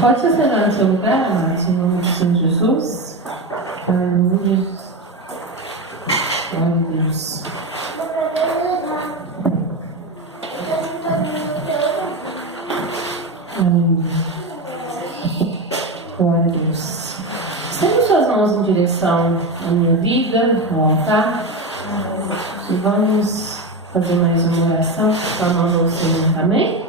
Pode se sentar no seu lugar, amados, em nome de Senhor Jesus. Aleluia. Glória a Deus. Aleluia. Glória a Deus. Estende suas mãos em direção à minha vida, ao altar. E vamos fazer mais uma oração, clamando ao Senhor, amém?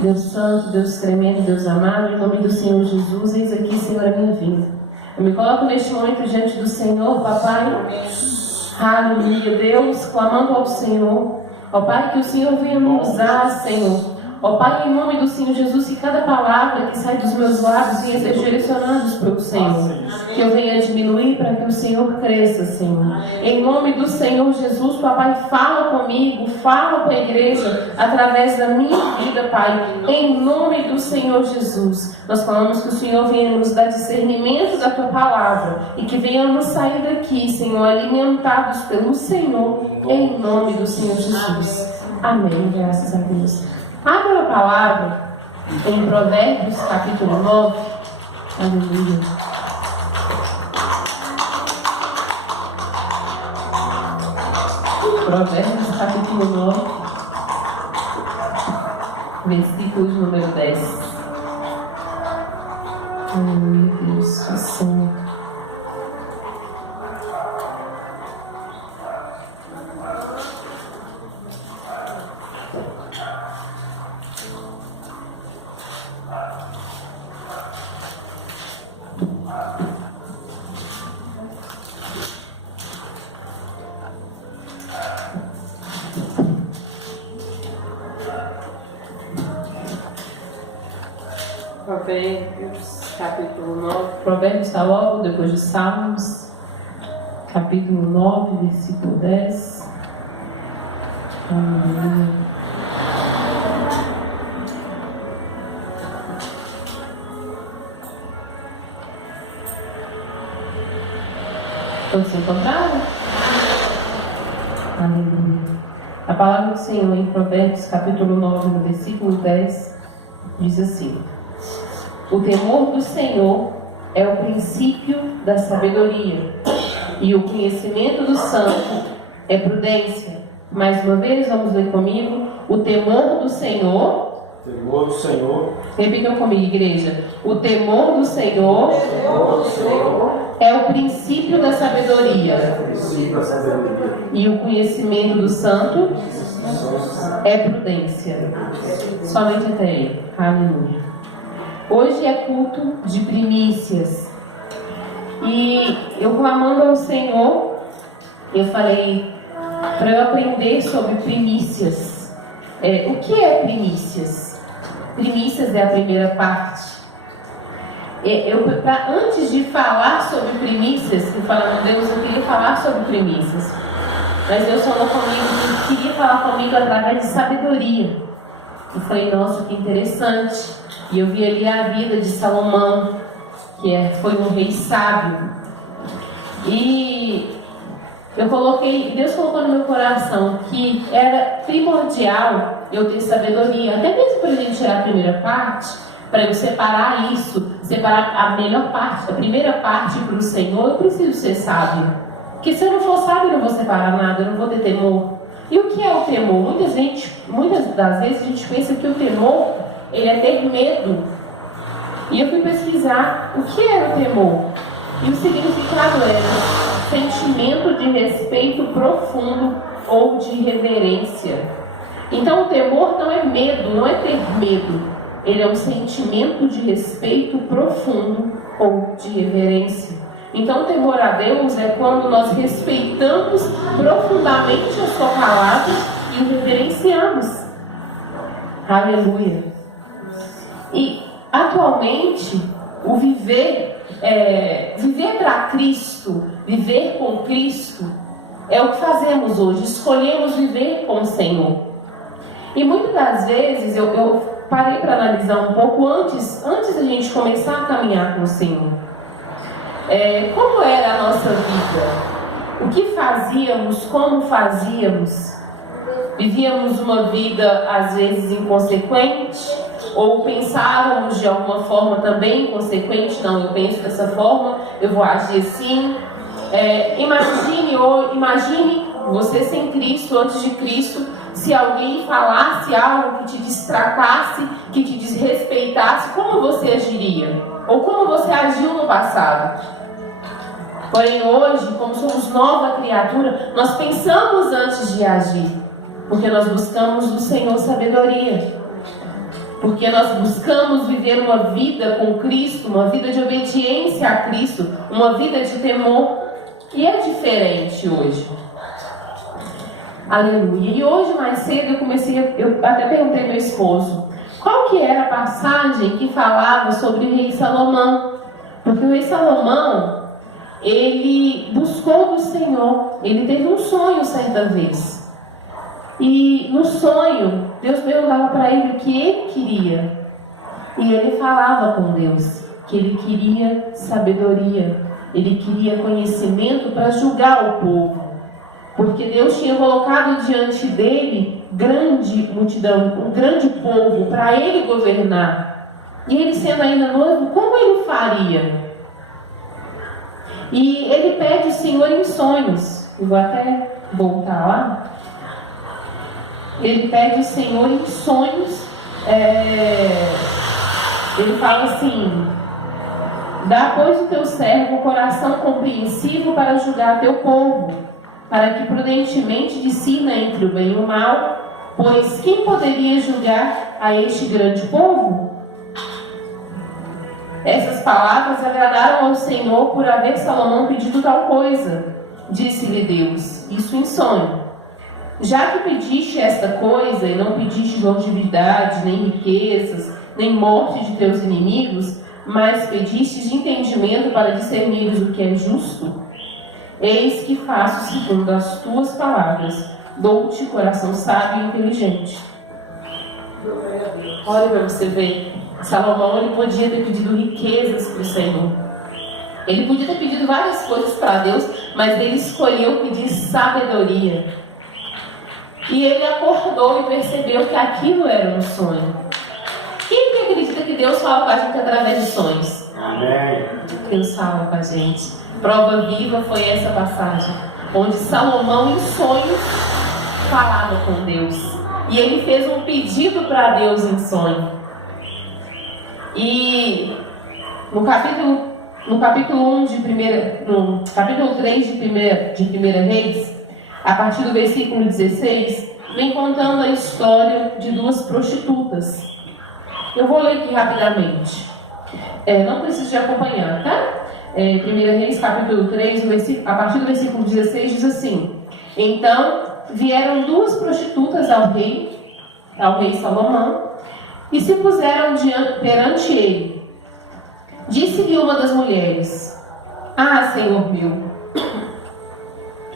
Deus Santo, Deus tremendo, Deus amado, em nome do Senhor Jesus, eis aqui, Senhor, a minha vida. Eu me coloco neste momento diante do Senhor, papai. Aleluia, Deus, clamando ao Senhor. Ó Pai, que o Senhor venha me usar, Senhor. Ó Pai, em nome do Senhor Jesus, que cada palavra que sai dos meus lábios venha ser direcionada pelo Senhor. Que eu venha diminuir para que o Senhor cresça, Senhor. Em nome do Senhor Jesus, Papai, fala comigo, fala com a igreja, através da minha vida, Pai. Em nome do Senhor Jesus. Nós falamos que o Senhor venha nos dar discernimento da Tua palavra e que venhamos sair daqui, Senhor, alimentados pelo Senhor, em nome do Senhor Jesus. Amém. Graças a Deus. Abra a palavra em Provérbios capítulo 9. Aleluia. Provérbios capítulo 9, versículo de número 10. Aleluia, Deus, assim. Provérbios, capítulo 9. Provérbios está logo depois de Salmos, capítulo 9, versículo 10. Aleluia. Todos encontraram? Aleluia. A palavra do Senhor em Provérbios, capítulo 9, no versículo 10, diz assim: o temor do Senhor é o princípio da sabedoria, e o conhecimento do santo é prudência. Mais uma vez, vamos ler comigo. O temor do Senhor. Temor do Senhor. Repitam comigo, igreja. O temor do Senhor é o princípio da sabedoria, e o conhecimento do santo é prudência. Somente até aí. Aleluia. Hoje é culto de primícias. E eu clamando ao Senhor, eu falei para eu aprender sobre primícias. O que é primícias? Primícias é a primeira parte. Antes de falar sobre primícias, eu falando, Deus, eu queria falar sobre primícias. Mas Deus falou comigo que queria falar comigo através de sabedoria. E foi, nossa, que interessante. E eu vi ali a vida de Salomão, que foi um rei sábio. E Deus colocou no meu coração que era primordial eu ter sabedoria, até mesmo para a gente tirar a primeira parte, para eu separar isso, separar a melhor parte, a primeira parte para o Senhor. Eu preciso ser sábio, porque se eu não for sábio eu não vou separar nada, eu não vou ter temor. E o que é o temor? Muitas das vezes a gente pensa que o temor, ele é ter medo. E eu fui pesquisar o que era o temor. E o significado era sentimento de respeito profundo ou de reverência. Então o temor não é medo, não é ter medo. Ele é um sentimento de respeito profundo ou de reverência. Então o temor a Deus é quando nós respeitamos profundamente a sua palavra e o reverenciamos. Aleluia. E atualmente o viver para Cristo, viver com Cristo, é o que fazemos hoje. Escolhemos viver com o Senhor. E muitas das vezes eu parei para analisar um pouco antes da gente começar a caminhar com o Senhor. Como era a nossa vida? O que fazíamos? Como fazíamos? Vivíamos uma vida às vezes inconsequente, Ou pensávamos de alguma forma também inconsequente, não, eu penso dessa forma, eu vou agir assim. Imagine você sem Cristo, antes de Cristo, se alguém falasse algo que te destratasse, que te desrespeitasse, como você agiria? Ou como você agiu no passado? Porém hoje, como somos nova criatura, nós pensamos antes de agir, porque nós buscamos do Senhor sabedoria, porque nós buscamos viver uma vida com Cristo, uma vida de obediência a Cristo, uma vida de temor, e é diferente hoje. Aleluia. E hoje mais cedo eu até perguntei ao meu esposo, qual que era a passagem que falava sobre o rei Salomão? Porque o rei Salomão, ele buscou do Senhor, ele teve um sonho certa vez. E no sonho, Deus perguntava para ele o que ele queria. E ele falava com Deus que ele queria sabedoria, ele queria conhecimento para julgar o povo. Porque Deus tinha colocado diante dele grande multidão, um grande povo para ele governar. E ele sendo ainda noivo, como ele faria? E ele pede o Senhor em sonhos. Eu vou até voltar lá. Ele pede o Senhor em sonhos. Ele fala assim: dá, pois, o teu servo o coração compreensivo para julgar teu povo, para que prudentemente discina entre o bem e o mal, pois quem poderia julgar a este grande povo? Essas palavras agradaram ao Senhor por haver Salomão pedido tal coisa. Disse-lhe Deus, isso em sonho: já que pediste esta coisa e não pediste longevidade, nem riquezas, nem morte de teus inimigos, mas pediste de entendimento para discernires o que é justo, eis que faço segundo as tuas palavras, dou-te coração sábio e inteligente. Olha para você ver, Salomão, ele podia ter pedido riquezas para o Senhor, ele podia ter pedido várias coisas para Deus, mas ele escolheu pedir sabedoria. E ele acordou e percebeu que aquilo era um sonho. Quem que acredita que Deus fala com a gente através de sonhos? Amém. Deus fala com a gente. Prova viva foi essa passagem, onde Salomão em sonhos falava com Deus. E ele fez um pedido para Deus em sonho. E no capítulo 1 no capítulo 3 de 1 Reis, a partir do versículo 16, vem contando a história de duas prostitutas. Eu vou ler aqui rapidamente. Não preciso de acompanhar, tá? 1 Reis, capítulo 3, a partir do versículo 16, diz assim: então vieram duas prostitutas ao rei Salomão, e se puseram perante ele. Disse-lhe uma das mulheres: ah, Senhor meu,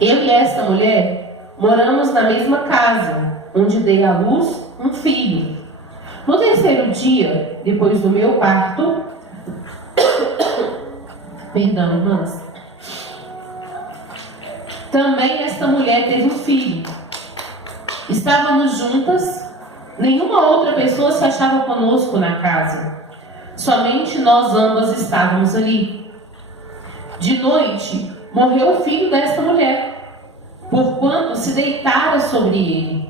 eu e esta mulher moramos na mesma casa, onde dei à luz um filho. No terceiro dia, depois do meu parto, perdão, irmãs, também esta mulher teve um filho. Estávamos juntas, nenhuma outra pessoa se achava conosco na casa, somente nós ambas estávamos ali. De noite, morreu o filho desta mulher, porquanto se deitara sobre ele.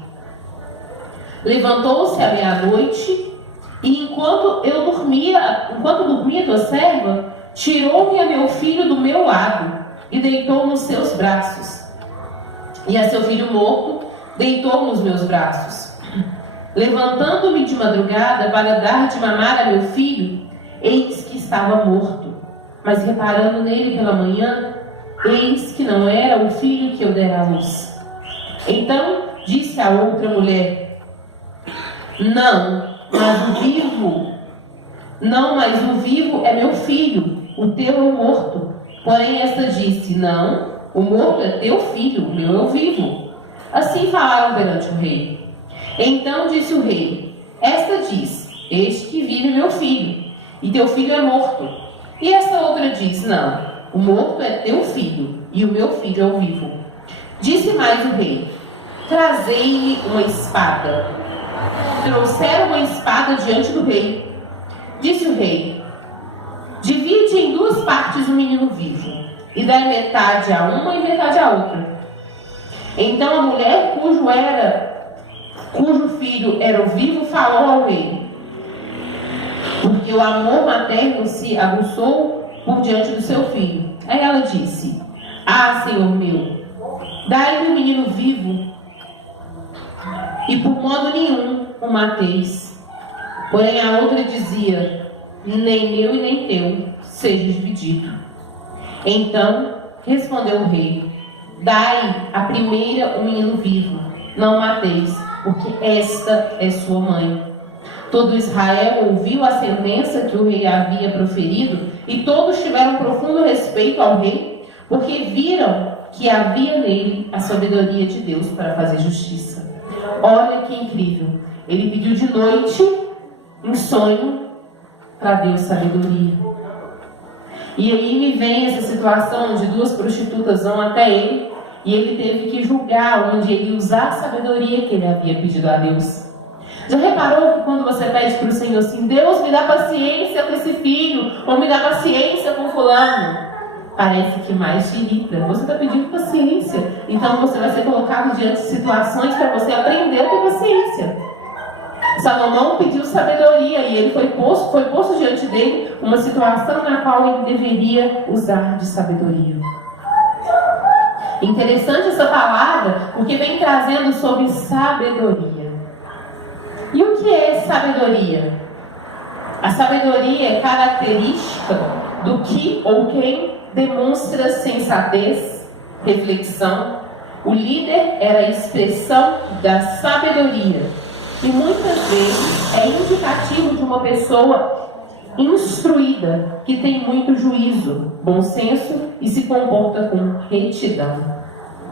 Levantou-se à meia-noite, e enquanto dormia tua serva, tirou-me a meu filho do meu lado, e deitou nos seus braços. E a seu filho morto, deitou nos meus braços. Levantando-me de madrugada para dar de mamar a meu filho, eis que estava morto. Mas reparando nele pela manhã, eis que não era o filho que eu dera à luz. Então disse a outra mulher: Não, mas o vivo é meu filho, o teu é o morto. Porém esta disse: Não, o morto é teu filho, o meu é o vivo. Assim falaram perante o rei. Então disse o rei: Esta diz: Este que vive é meu filho, e teu filho é morto. E esta outra diz: Não, o morto é teu filho, e o meu filho é o vivo. Disse mais o rei: Trazei-me uma espada. Trouxeram uma espada diante do rei. Disse o rei: divide em 2 partes o menino vivo, e dai metade a uma e metade a outra. Então a mulher cujo filho era o vivo falou ao rei, porque o amor materno se aguçou por diante do seu filho. Aí ela disse: ah, Senhor meu, dai-me o menino vivo, e por modo nenhum o mateis. Porém a outra dizia: nem meu e nem teu seja dividido. Então respondeu o rei: dai a primeira o menino vivo, não o mateis, porque esta é sua mãe. Todo Israel ouviu a sentença que o rei havia proferido, e todos tiveram profundo respeito ao rei, porque viram que havia nele a sabedoria de Deus para fazer justiça. Olha que incrível! Ele pediu de noite, em sonho, para Deus sabedoria. E aí me vem essa situação onde 2 prostitutas vão até ele, e ele teve que julgar onde ele ia usar a sabedoria que ele havia pedido a Deus. Já reparou que quando você pede para o Senhor assim: Deus, me dá paciência com esse filho, ou me dá paciência com fulano, parece que mais te irrita. Você está pedindo paciência, então você vai ser colocado diante de situações para você aprender a ter paciência. Salomão pediu sabedoria e ele foi posto diante dele uma situação na qual ele deveria usar de sabedoria. Interessante essa palavra, porque vem trazendo sobre sabedoria. E o que é sabedoria? A sabedoria é característica do que ou quem demonstra sensatez, reflexão. O líder era a expressão da sabedoria. E muitas vezes é indicativo de uma pessoa instruída, que tem muito juízo, bom senso e se comporta com retidão.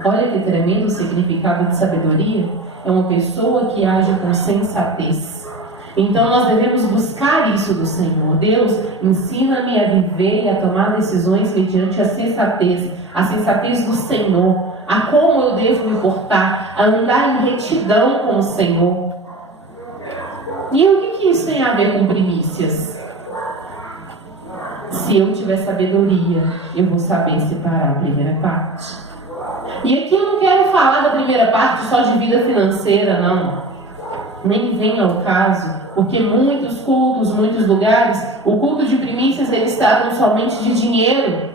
Olha que tremendo o significado de sabedoria. É uma pessoa que age com sensatez. Então nós devemos buscar isso do Senhor. Deus, ensina-me a viver e a tomar decisões mediante a sensatez do Senhor, a como eu devo me portar, a andar em retidão com o Senhor. E o que isso tem a ver com primícias? Se eu tiver sabedoria, eu vou saber separar a primeira parte. E aqui eu não quero falar da primeira parte só de vida financeira, não. Nem vem ao caso, porque muitos cultos, muitos lugares, o culto de primícias, eles tratam somente de dinheiro.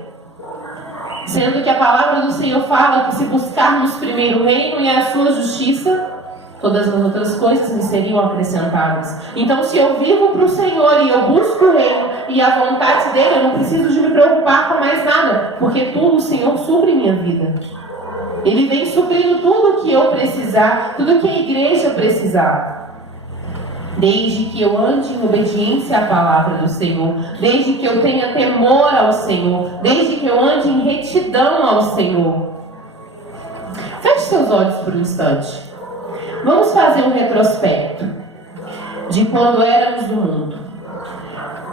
Sendo que a palavra do Senhor fala que se buscarmos primeiro o reino e a sua justiça, todas as outras coisas me seriam acrescentadas. Então, se eu vivo para o Senhor e eu busco o reino e a vontade dele, eu não preciso de me preocupar com mais nada, porque tudo o Senhor supre minha vida. Ele vem suprindo tudo o que eu precisar, tudo o que a igreja precisar. Desde que eu ande em obediência à palavra do Senhor, desde que eu tenha temor ao Senhor, desde que eu ande em retidão ao Senhor. Feche seus olhos por um instante. Vamos fazer um retrospecto de quando éramos do mundo.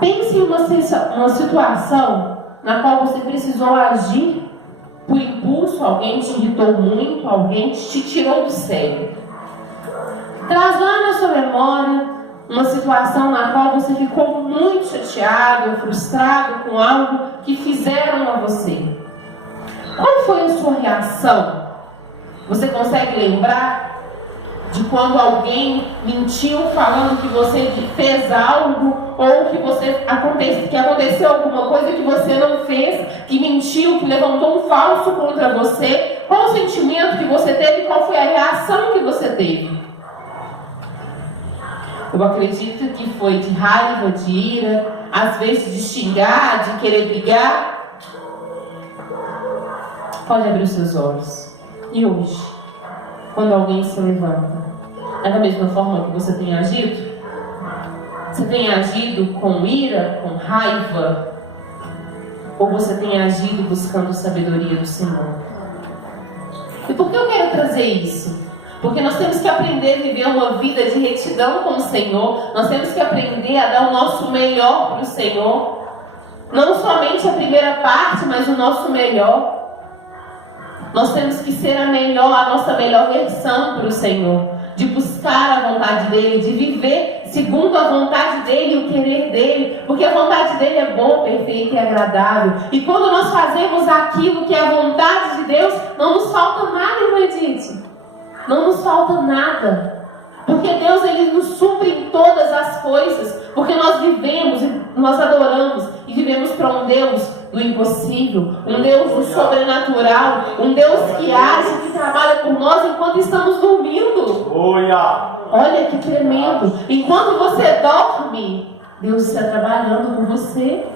Pense em uma situação na qual você precisou agir por impulso, alguém te irritou muito, alguém te tirou do sério. Traz lá na sua memória uma situação na qual você ficou muito chateado, frustrado com algo que fizeram a você. Qual foi a sua reação? Você consegue lembrar de quando alguém mentiu falando que você fez algo, ou que aconteceu alguma coisa que você não fez, que mentiu, que levantou um falso contra você? Qual o sentimento que você teve? Qual foi a reação que você teve? Eu acredito que foi de raiva, de ira, às vezes de xingar, de querer brigar. Pode abrir os seus olhos. E hoje, quando alguém se levanta, é da mesma forma que você tem agido? Você tem agido com ira, com raiva? Ou você tem agido buscando sabedoria do Senhor? E por que eu quero trazer isso? Porque nós temos que aprender a viver uma vida de retidão com o Senhor. Nós temos que aprender a dar o nosso melhor para o Senhor. Não somente a primeira parte, mas o nosso melhor. Nós temos que ser a nossa melhor versão para o Senhor. de buscar a vontade dele, de viver segundo a vontade dele e o querer dele, porque a vontade dele é boa, perfeita e agradável. E quando nós fazemos aquilo que é a vontade de Deus, não nos falta nada, irmã Edith. Não nos falta nada. Porque Deus, ele nos supre em todas as coisas. Porque nós vivemos, nós adoramos e vivemos para um Deus do impossível, um Deus do sobrenatural, um Deus que age, que trabalha por nós enquanto estamos dormindo. Olha que tremendo. Enquanto você dorme, Deus está trabalhando com você.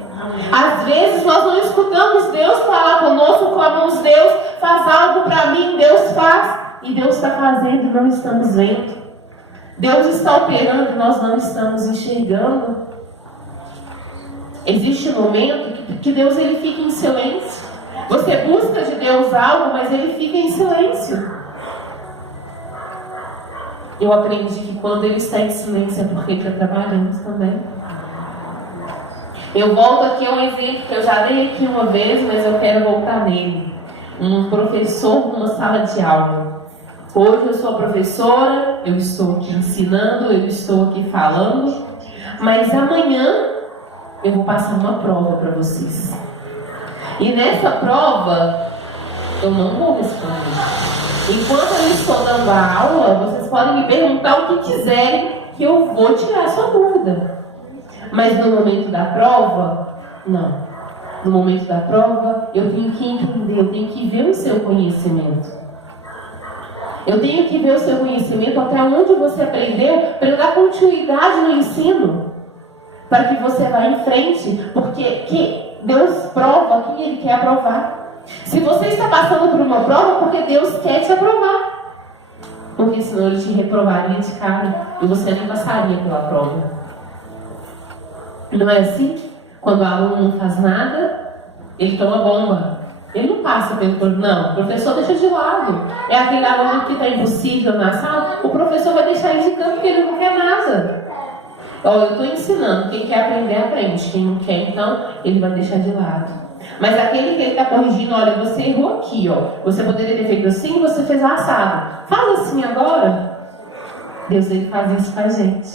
Às vezes nós não escutamos Deus falar conosco, clamamos: Deus, faz algo para mim. Deus faz. E Deus está fazendo e não estamos vendo. Deus está operando e nós não estamos enxergando. Existe um momento que Deus, ele fica em silêncio. Você busca de Deus algo, mas ele fica em silêncio. Eu aprendi que quando ele está em silêncio é porque ele está trabalhando também. Eu volto aqui a um exemplo que eu já dei aqui uma vez, mas eu quero voltar nele. Um professor numa sala de aula. Hoje eu sou professora, eu estou aqui ensinando, eu estou aqui falando, mas amanhã eu vou passar uma prova para vocês. E nessa prova eu não vou responder. Enquanto eu estou dando a aula, vocês podem me perguntar o que quiserem, que eu vou tirar a sua dúvida. Mas no momento da prova, não. No momento da prova, eu tenho que entender, eu tenho que ver o seu conhecimento. Eu tenho que ver o seu conhecimento até onde você aprendeu, para eu dar continuidade no ensino, para que você vá em frente, porque Deus prova quem Ele quer aprovar. Se você está passando por uma prova, porque Deus quer te aprovar, porque senão Ele te reprovaria de cara e você nem passaria pela prova. Não é assim? Quando o aluno não faz nada, ele toma bomba. Ele não passa pelo problema. Não, o professor deixa de lado. É aquele aluno que está impossível na sala, o professor vai deixar ele de canto porque ele não quer nada. Eu estou ensinando, quem quer aprender, aprende. Quem não quer, então, ele vai deixar de lado. Mas aquele que ele está corrigindo: olha, você errou aqui, ó. Você poderia ter feito assim, você fez assado. Faz assim agora. Deus, ele faz isso com a gente.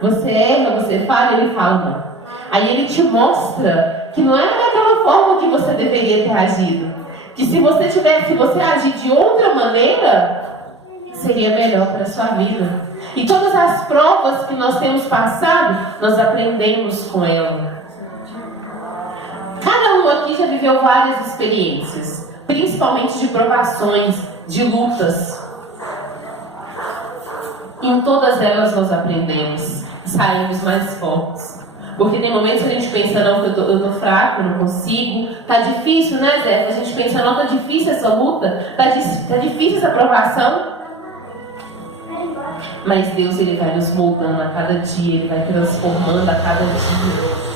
Você erra, você falha, ele fala: não. Aí ele te mostra que não é daquela forma que você deveria ter agido. Que se você agir de outra maneira, seria melhor para a sua vida. E todas as provas que nós temos passado, nós aprendemos com ela. Cada um aqui já viveu várias experiências, principalmente de provações, de lutas. E em todas elas nós aprendemos, saímos mais fortes. Porque tem momentos que a gente pensa: não, eu tô fraco, eu não consigo. Tá difícil, né, Zé? A gente pensa: não, tá difícil essa luta, tá difícil essa provação. Mas Deus, ele vai nos moldando a cada dia, ele vai transformando a cada dia.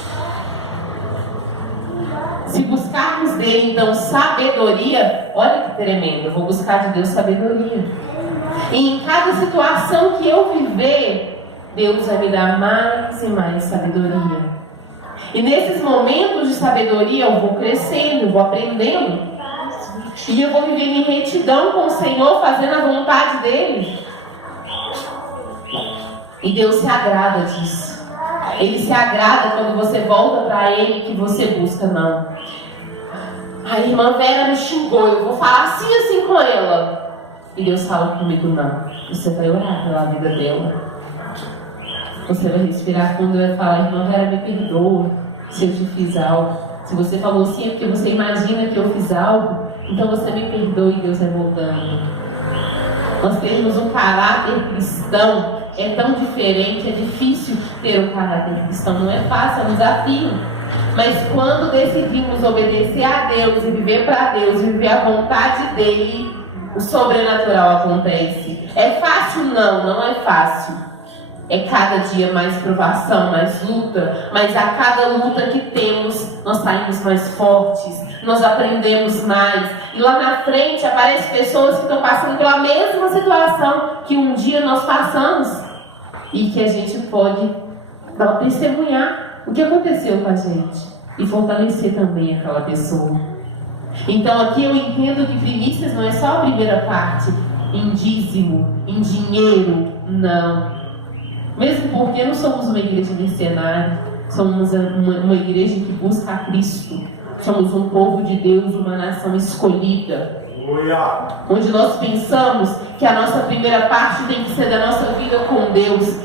Se buscarmos dele, então, sabedoria, olha que tremendo, eu vou buscar de Deus sabedoria. E em cada situação que eu viver, Deus vai me dar mais e mais sabedoria. E nesses momentos de sabedoria eu vou crescendo, eu vou aprendendo. E eu vou vivendo em retidão com o Senhor, fazendo a vontade dele. E Deus se agrada disso. Ele se agrada quando você volta para Ele, que você busca. Não. A irmã Vera me xingou, eu vou falar assim com ela. E Deus fala comigo: não. Você vai orar pela vida dela. Você vai respirar fundo e vai falar: irmã Vera, me perdoa se eu te fiz algo. Se você falou sim é porque você imagina que eu fiz algo, então você me perdoa, e Deus vai voltando. Nós temos um caráter cristão, é tão diferente, é difícil ter o caráter cristão, não é fácil, é um desafio. Mas quando decidimos obedecer a Deus e viver para Deus e viver a vontade dele, o sobrenatural acontece. É fácil? Não, não é fácil. É cada dia mais provação, mais luta, mas a cada luta que temos, nós saímos mais fortes, nós aprendemos mais. E lá na frente aparecem pessoas que estão passando pela mesma situação que um dia nós passamos, e que a gente pode testemunhar o que aconteceu com a gente e fortalecer também aquela pessoa. Então aqui eu entendo que primícias não é só a primeira parte, em dízimo, em dinheiro, não. Mesmo porque não somos uma igreja mercenária, somos uma igreja que busca a Cristo. Somos um povo de Deus, uma nação escolhida, onde nós pensamos que a nossa primeira parte tem que ser da nossa vida com Deus,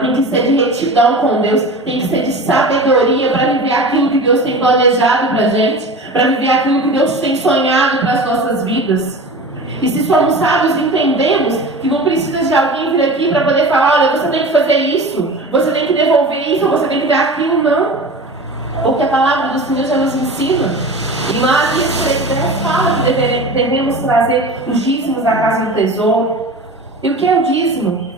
tem que ser de retidão com Deus, tem que ser de sabedoria para viver aquilo que Deus tem planejado para a gente, para viver aquilo que Deus tem sonhado para as nossas vidas. E se somos sábios, entendemos que não precisa de alguém vir aqui para poder falar: olha, você tem que fazer isso, você tem que devolver isso, você tem que dar aquilo. Não, porque a palavra do Senhor já nos ensina. Em Malaquias 3:10 fala que devemos trazer os dízimos da casa do tesouro. E o que é o dízimo?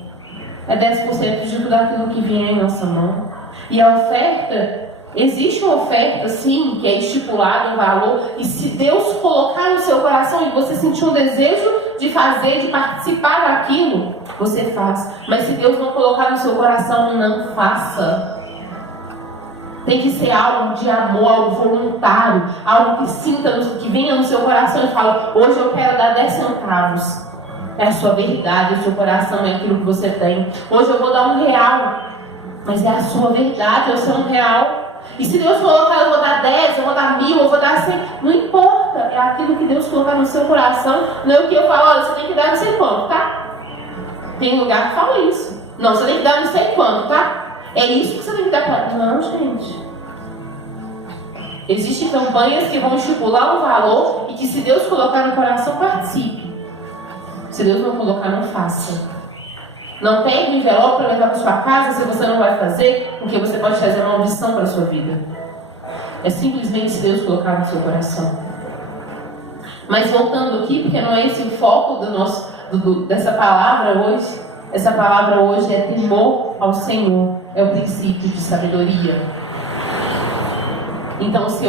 É 10% de tudo aquilo que vier em nossa mão. E a oferta, existe uma oferta sim, que é estipulada um valor. E se Deus colocar no seu coração e você sentir um desejo de fazer, de participar daquilo, você faz. Mas se Deus não colocar no seu coração, não faça. Tem que ser algo de amor, algo voluntário, algo que sinta, que venha no seu coração e fala: hoje eu quero dar 10 centavos. É a sua verdade, o seu coração é aquilo que você tem. Hoje eu vou dar R$1, mas é a sua verdade, é o seu R$1. E se Deus colocar, eu vou dar 10, eu vou dar 1000, eu vou dar 100, não importa, é aquilo que Deus colocar no seu coração. Não é o que eu falo: olha, você tem que dar não sei quanto, tá? Tem lugar que fala isso. Não, você tem que dar não sei quanto, tá? É isso que você tem que dar para... Não, gente. Existem campanhas que vão estipular um valor e que, se Deus colocar no coração, participe. Se Deus não colocar, não faça. Não pegue o envelope para levar para sua casa se você não vai fazer, porque você pode fazer uma maldição para a sua vida. É simplesmente se Deus colocar no seu coração. Mas voltando aqui, porque não é esse o foco dessa palavra hoje. Essa palavra hoje é temor ao Senhor. É o princípio de sabedoria. Então, se